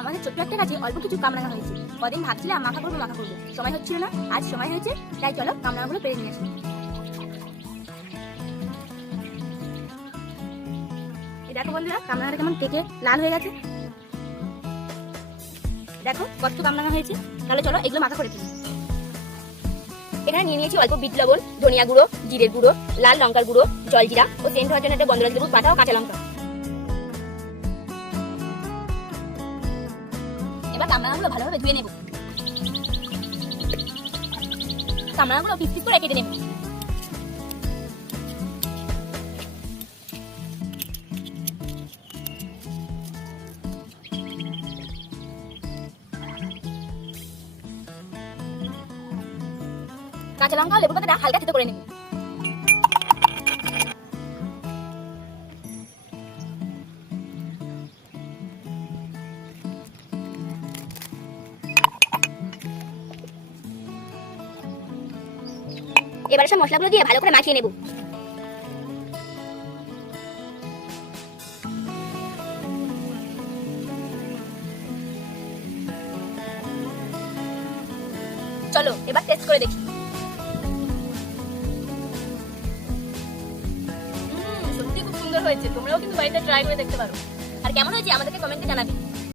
আমাদের ছোট্ট একটা গাছে অল্প কিছু কামরাঙা হয়েছে। কদিন ভাবছিলাম মাখা করবো, সময় হচ্ছিল না। আজ সময় হয়েছে, তাই চলো কামরাঙাগুলো পেরে নিয়ে আসি। এই দেখো বন্ধুরা, কামরাঙাটা কেমন পেকে লাল হয়ে গেছে। দেখো কত কামরাঙা হয়েছে। তাহলে চলো এগুলো মাখা করে ফেলি। এখানে নিয়ে নিয়েছি অল্প বিট লবণ, ধনিয়া গুঁড়ো, জিরের গুঁড়ো, লাল লঙ্কার গুঁড়ো, জলজিরা ও সেন্ট হওয়ার জন্য একটা গন্ধরাজ লেবু পাতা ও কাঁচা লঙ্কা। এবার কামরাঙাগুলো ভালোভাবে ধুয়ে নেব। কামরাঙাগুলো পিস পিস করে কেটে নেব। কাঁচা লঙ্কা ও লেবু পাতাটা হালকা থেতো করে নেব। এবারে সব মশলাগুলো দিয়ে ভালো করে মাখিয়ে নেব। চলো এবার টেস্ট করে দেখি। সত্যি খুব সুন্দর হয়েছে। তোমরাও কিন্তু বাড়িতে ট্রাই করে দেখতে পারো। আর কেমন হয়েছে আমাদেরকে কমেন্টে জানাবে।